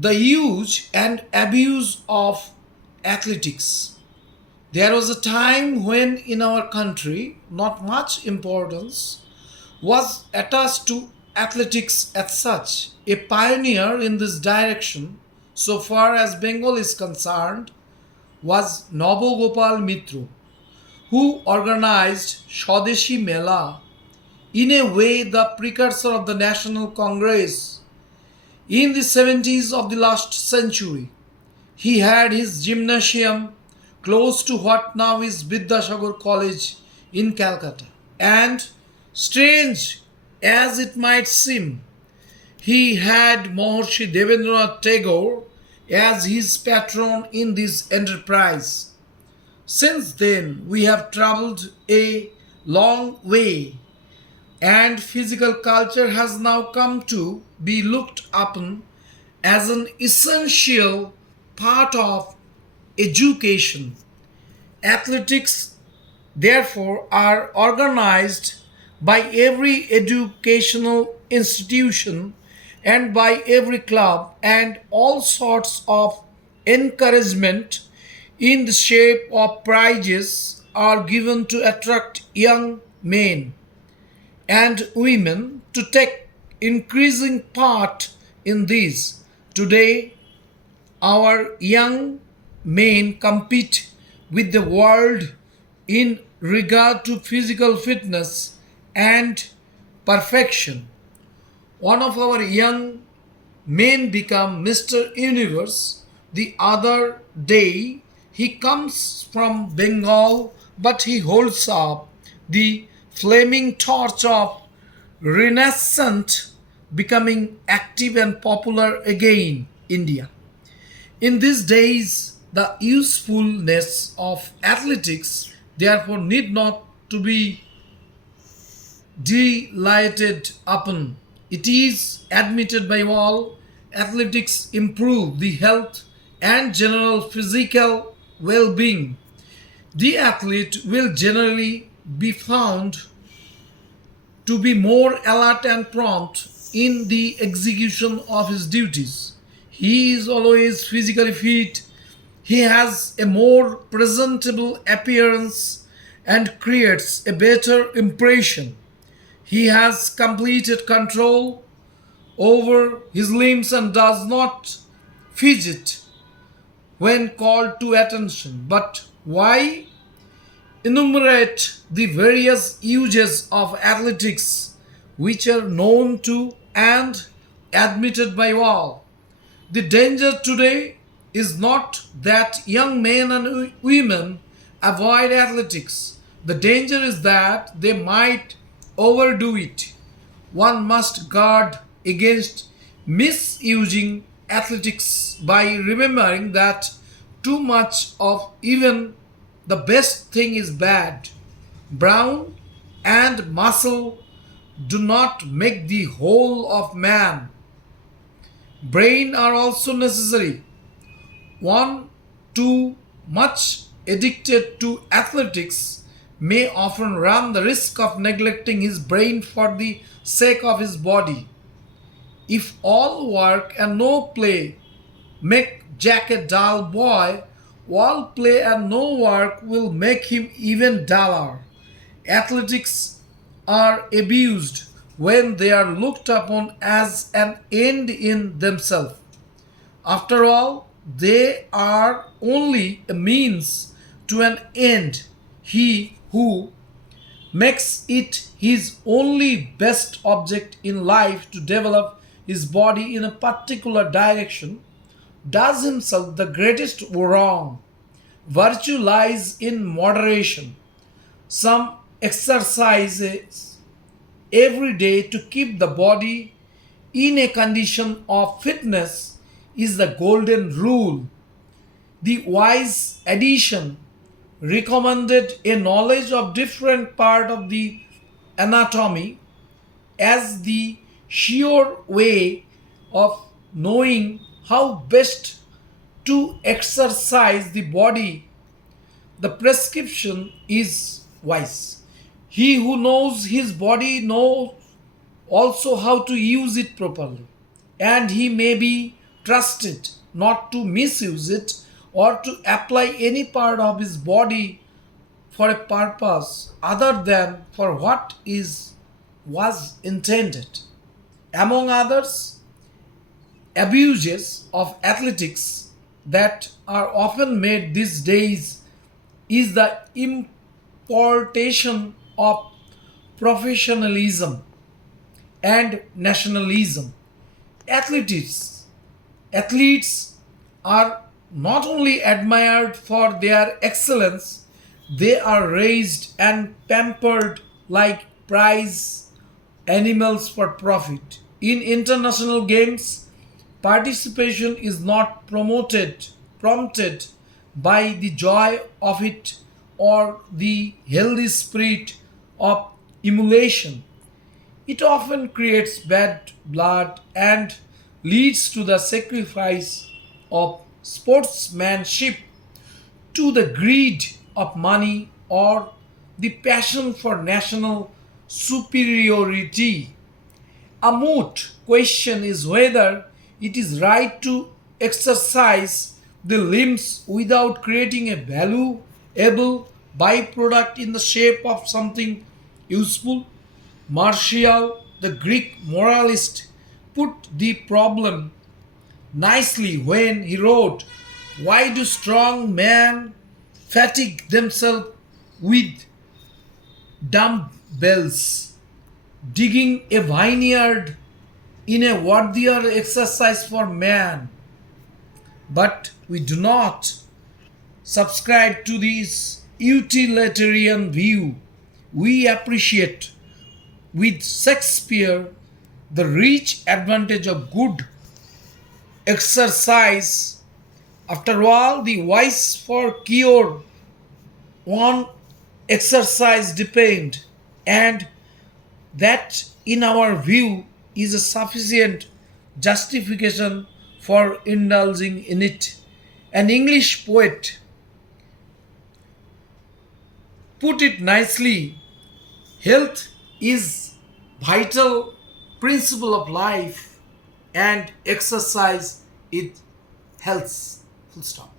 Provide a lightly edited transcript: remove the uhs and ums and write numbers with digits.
The use and abuse of athletics. There was a time when in our country not much importance was attached to athletics as such. A pioneer in this direction, so far as Bengal is concerned, was Nabogopal Mitra, who organized Swadeshi Mela, in a way the precursor of the National Congress in the 70s of the last century. He had his gymnasium close to what now is Vidyasagar College in Calcutta. And strange as it might seem, he had Maharishi Devendranath Tagore as his patron in this enterprise. Since then, we have traveled a long way, and physical culture has now come to be looked upon as an essential part of education. Athletics, therefore, are organized by every educational institution and by every club, and all sorts of encouragement in the shape of prizes are given to attract young men and women to take increasing part in these. Today, our young men compete with the world in regard to physical fitness and perfection. One of our young men become Mr. Universe. The other day he comes from Bengal, but he holds up the flaming torch of Renaissance, becoming active and popular again India. In these days, the usefulness of athletics therefore need not to be delighted upon. It is admitted by all athletics improve the health and general physical well-being. The athlete will generally be found to be more alert and prompt in the execution of his duties. He is always physically fit. He has a more presentable appearance and creates a better impression. He has completed control over his limbs and does not fidget when called to attention. But why enumerate the various uses of athletics which are known to and admitted by all? The danger today is not that young men and women avoid athletics. The danger is that they might overdo it. One must guard against misusing athletics by remembering that too much of even the best thing is bad. Brown and muscle do not make the whole of man. Brain are also necessary. One too much addicted to athletics may often run the risk of neglecting his brain for the sake of his body. If all work and no play make Jack a dull boy, all play and no work will make him even duller. Athletics are abused when they are looked upon as an end in themselves. After all, they are only a means to an end. He who makes it his only best object in life to develop his body in a particular direction does himself the greatest wrong. Virtue lies in moderation. Some exercises every day to keep the body in a condition of fitness is the golden rule. The wise addition recommended a knowledge of different part of the anatomy as the sure way of knowing how best to exercise the body. The prescription is wise. He who knows his body knows also how to use it properly, and he may be trust it, not to misuse it, or to apply any part of his body for a purpose other than for what is was intended. Among others, abuses of athletics that are often made these days is the importation of professionalism and nationalism. Athletes, athletes are not only admired for their excellence, they are raised and pampered like prize animals for profit. In international games, participation is not prompted by the joy of it or the healthy spirit of emulation. It often creates bad blood and leads to the sacrifice of sportsmanship to the greed of money or the passion for national superiority. A moot question is whether it is right to exercise the limbs without creating a valuable byproduct in the shape of something useful. Martial, the Greek moralist, put the problem nicely when he wrote, "Why do strong men fatigue themselves with dumbbells? Digging a vineyard in a worthier exercise for man." But we do not subscribe to this utilitarian view. We appreciate with Shakespeare the rich advantage of good exercise. After all, the wise for cure on exercise depend, and that, in our view, is a sufficient justification for indulging in it. An English poet put it nicely: health is vital principle of life, and exercise it health. Full stop.